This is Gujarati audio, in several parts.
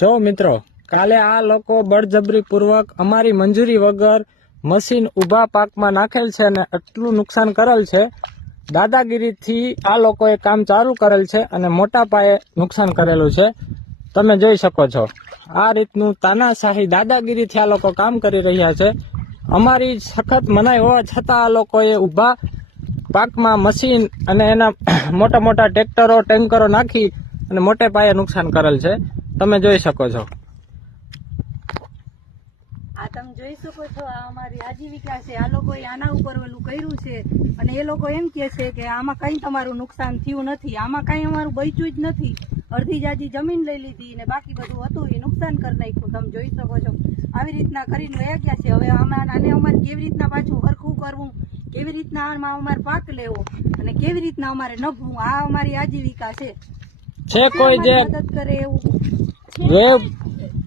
જો મિત્રો, કાલે આ લોકો બળજબરી પૂર્વક અમારી મંજૂરી વગર મશીન ઊભા પાકમાં નાખેલ છે અને એટલું નુકસાન કરેલ છે. દાદાગીરીથી આ લોકોએ કામ ચાલુ કરેલ છે અને મોટા પાયે નુકસાન કરેલું છે. તમે જોઈ શકો છો આ રીતનું તાનાશાહી દાદાગીરીથી આ લોકો કામ કરી રહ્યા છે. અમારી સખત મનાઈ હોવા છતાં આ લોકોએ ઊભા પાકમાં મશીન અને એના મોટા મોટા ટ્રેક્ટરો ટેન્કરો નાખી અને મોટે પાયે નુકસાન કરેલ છે. તમે જોઈ શકો છો. આ તમે જોઈ શકો છો, આ અમારી આજીવિકા છે. આ લોકોએ આના ઉપર ઓલું કર્યું છે અને એ લોકો એમ કે છે કે આમાં કઈ તમારું નુકસાન થયું નથી, આમાં કઈ અમારું બચ્યું જ નથી. અડધી જાજી જમીન લઈ લીધી ને બાકી બધું હતું એ નુકસાન કરી નાખ્યું. તમે જોઈ શકો છો આવી રીતના કરીને વયા ગયા છે. હવે આને અમારે કેવી રીતના પાછું હરખું કરવું, કેવી રીતના આમાં અમારે પાક લેવો અને કેવી રીતના અમારે નભવું, આ અમારી આજીવિકા છે. કોઈ જે મદદ કરે એવું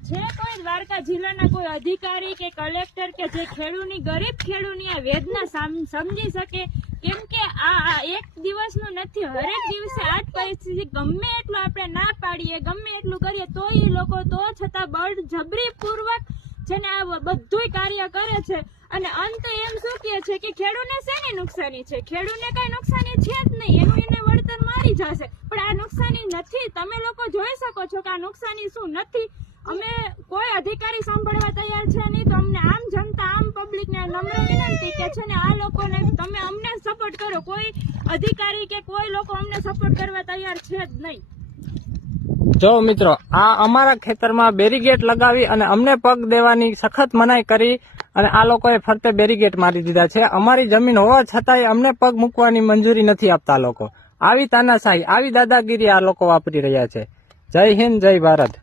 છે કોઈ દ્વારકા જિલ્લાના કોઈ અધિકારી કે કલેક્ટર કે જે ખેડૂતની ગરીબ ખેડૂતની આ વેદના સમજી શકે? કેમ કે આ એક દિવસનું નથી, હરેક દિવસે આ જ પરિસ્થિતિ. ગમે એટલું આપણે ના પાડીએ, ગમે એટલું કરીએ તો એ લોકો તો છતાં બળજબરી પૂર્વક છે ને આ બધું કાર્ય કરે છે. અને અંત એમ શું કહે છે કે ખેડૂતને શેની નુકસાની છે? ખેડૂતને કઈ નુકસાની છે જ નહીં, એનું એને વળતર મારી જશે. પણ આ નુકસાની નથી. તમે લોકો જોઈ શકો છો કે આ નુકસાની શું નથી. અમે કોઈ અધિકારી સાંભળવા તૈયાર છે નહીં. તો અમને આમ જનતા, આમ પબ્લિક ને નમ્ર વિનંતી કે છે ને આ લોકોને તમે અમને સપોર્ટ કરો. કોઈ અધિકારી કે કોઈ લોકો અમને સપોર્ટ કરવા તૈયાર છે જ નહીં. જો મિત્રો, આ અમારા ખેતરમાં બેરીગેટ લગાવી અને અમને પગ દેવાની સખત મનાઈ કરી અને આ લોકોએ ફરતે બેરીગેટ મારી દીધા છે. અમારી જમીન હોવા છતાંય અમને પગ મૂકવાની મંજૂરી નથી આપતા લોકો. આવી તાનાશાહી, આવી દાદાગીરી આ લોકો વાપરી રહ્યા છે. જય હિન્દ, જય ભારત.